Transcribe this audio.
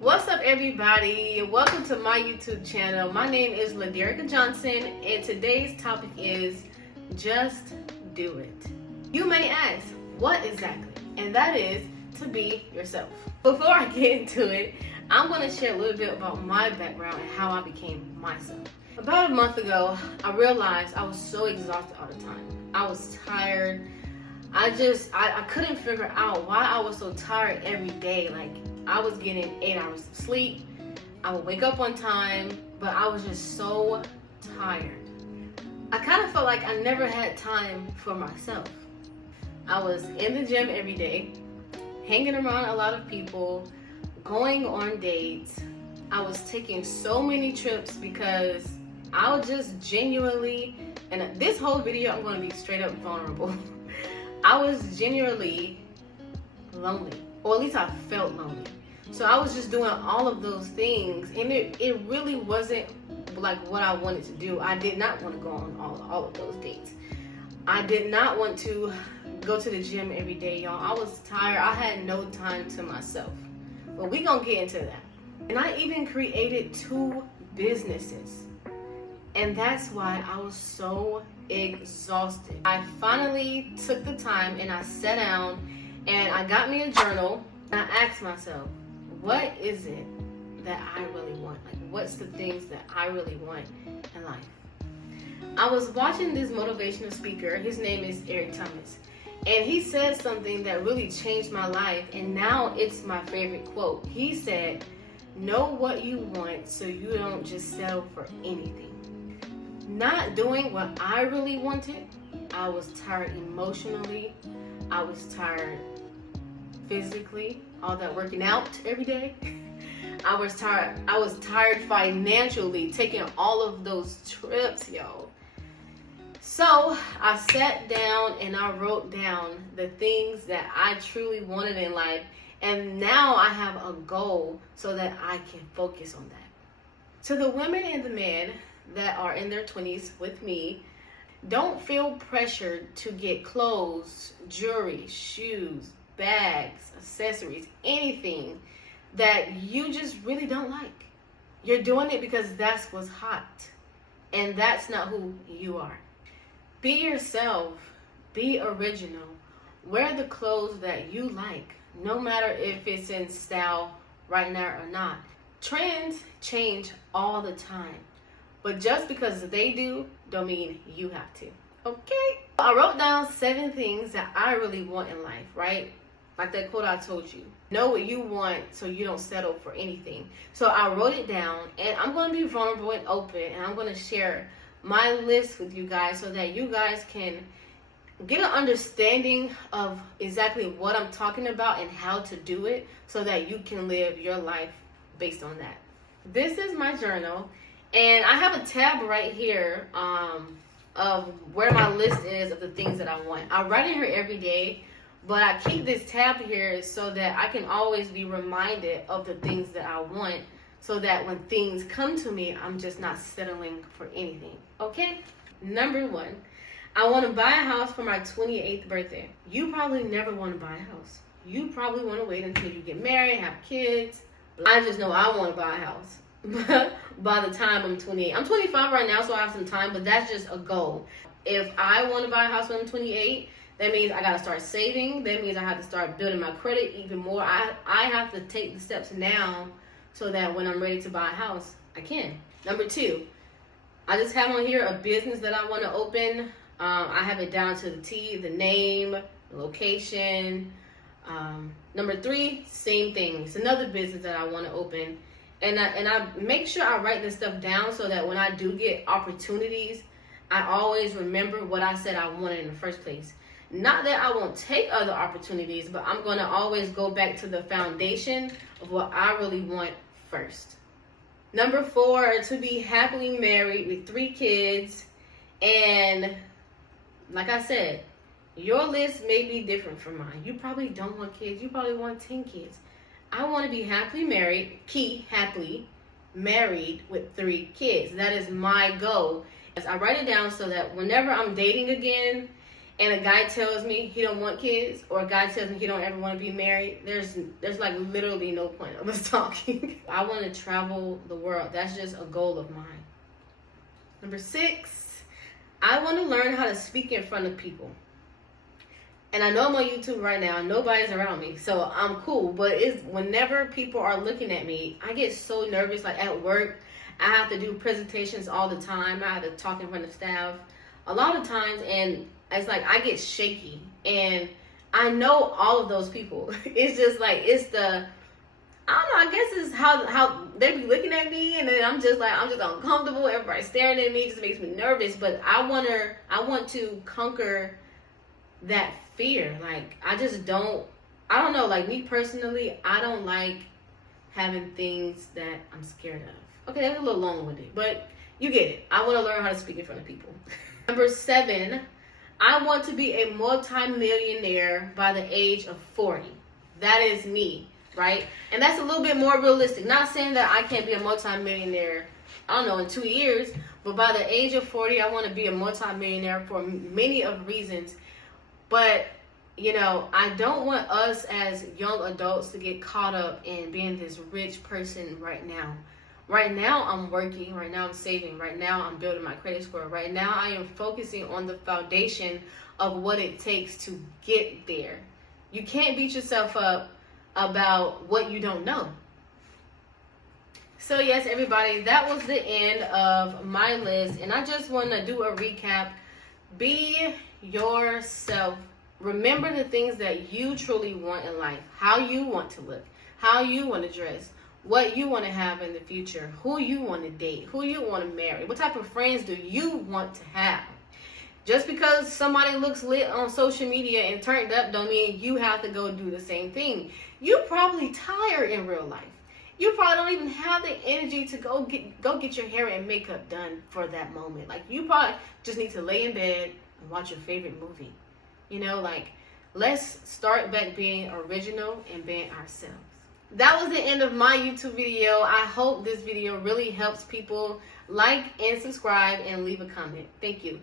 What's up, everybody? Welcome to my YouTube channel. My name is Laderica Johnson, and today's topic is just do it. You may ask, what exactly? And that is to be yourself. Before I get into it, I'm going to share a little bit about my background and how I became myself. About a month ago, I realized I was so exhausted all the time. I was tired. I couldn't figure out why I was so tired every day. Like, I was getting 8 hours of sleep. I would wake up on time, but I was just so tired. I kind of felt like I never had time for myself. I was in the gym every day, hanging around a lot of people, going on dates. I was taking so many trips because I was just genuinely, and this whole video I'm going to be straight up vulnerable. I was genuinely lonely, or at least I felt lonely. So I was just doing all of those things, and it really wasn't like what I wanted to do. I did not want to go on all of those dates. I did not want to go to the gym every day, y'all. I was tired. I had no time to myself. But we gonna get into that. And I even created 2 businesses. And that's why I was so exhausted. I finally took the time and I sat down and I got me a journal and I asked myself, what is it that I really want? Like, what's the things that I really want in life? I was watching this motivational speaker. His name is Eric Thomas. And he said something that really changed my life. And now it's my favorite quote. He said, know what you want so you don't just settle for anything. Not doing what I really wanted. I was tired emotionally. I was tired physically, all that working out every day. I was tired financially, taking all of those trips, yo. So I sat down and I wrote down the things that I truly wanted in life, and now I have a goal so that I can focus on that. To the women and the men that are in their 20s with me, don't feel pressured to get clothes, jewelry, shoes, bags, accessories, anything that you just really don't like. You're doing it because that's what's hot, and that's not who you are. Be yourself, be original, wear the clothes that you like, no matter if it's in style right now or not. Trends change all the time, but just because they do, don't mean you have to, okay? I wrote down 7 things that I really want in life, right? Like that quote I told you. Know what you want so you don't settle for anything. So I wrote it down, and I'm going to be vulnerable and open, and I'm going to share my list with you guys so that you guys can get an understanding of exactly what I'm talking about and how to do it so that you can live your life based on that. This is my journal, and I have a tab right here of where my list is of the things that I want. I write in here every day, but I keep this tab here so that I can always be reminded of the things that I want, so that when things come to me, I'm just not settling for anything, okay? Number 1, I want to buy a house for my 28th birthday. You probably never want to buy a house. You probably want to wait until you get married, have kids. I just know I want to buy a house by the time I'm 28. I'm 25 right now, so I have some time, but that's just a goal. If I want to buy a house when I'm 28, that means I got to start saving. That means I have to start building my credit even more. I have to take the steps now so that when I'm ready to buy a house, I can. Number 2, I just have on here a business that I want to open. I have it down to the T, the name, the location. Number 3, same thing. It's another business that I want to open. And I make sure I write this stuff down so that when I do get opportunities, I always remember what I said I wanted in the first place. Not that I won't take other opportunities, but I'm going to always go back to the foundation of what I really want first. Number 4, to be happily married with 3 kids. And like I said, your list may be different from mine. You probably don't want kids. You probably want 10 kids. I want to be happily married, happily married with 3 kids. That is my goal. As I write it down so that whenever I'm dating again and a guy tells me he don't want kids, or a guy tells me he don't ever want to be married, there's like literally no point of us talking. I want to travel the world. That's just a goal of mine. Number 6, I want to learn how to speak in front of people. And I know I'm on YouTube right now, nobody's around me, so I'm cool. But it's whenever people are looking at me, I get so nervous. Like at work, I have to do presentations all the time. I have to talk in front of staff a lot of times, and it's like I get shaky. And I know all of those people. It's just like it's the, I don't know, I guess it's how they be looking at me, and then I'm just uncomfortable. Everybody staring at me, just makes me nervous. But I want to conquer that fear. Like I don't know, like me personally, I don't like having things that I'm scared of. Okay, that was a little long-winded, but you get it. I want to learn how to speak in front of people. Number 7, I want to be a multi-millionaire by the age of 40. That is me, right? And that's a little bit more realistic. Not saying that I can't be a multi-millionaire, I don't know, in 2 years, but by the age of 40, I want to be a multi-millionaire for many of reasons. But, you know, I don't want us as young adults to get caught up in being this rich person right now. Right now, I'm working. Right now, I'm saving. Right now, I'm building my credit score. Right now, I am focusing on the foundation of what it takes to get there. You can't beat yourself up about what you don't know. So, yes, everybody, that was the end of my list. And I just want to do a recap. Be yourself. Remember the things that you truly want in life, how you want to look, how you want to dress, what you want to have in the future, who you want to date, who you want to marry, what type of friends do you want to have. Just because somebody looks lit on social media and turned up don't mean you have to go do the same thing. You're probably tired in real life. You probably don't even have the energy to go get your hair and makeup done for that moment. Like you probably just need to lay in bed and watch your favorite movie. You know, like, let's start back being original and being ourselves. That was the end of my YouTube video. I hope this video really helps people. Like and subscribe and leave a comment. Thank you.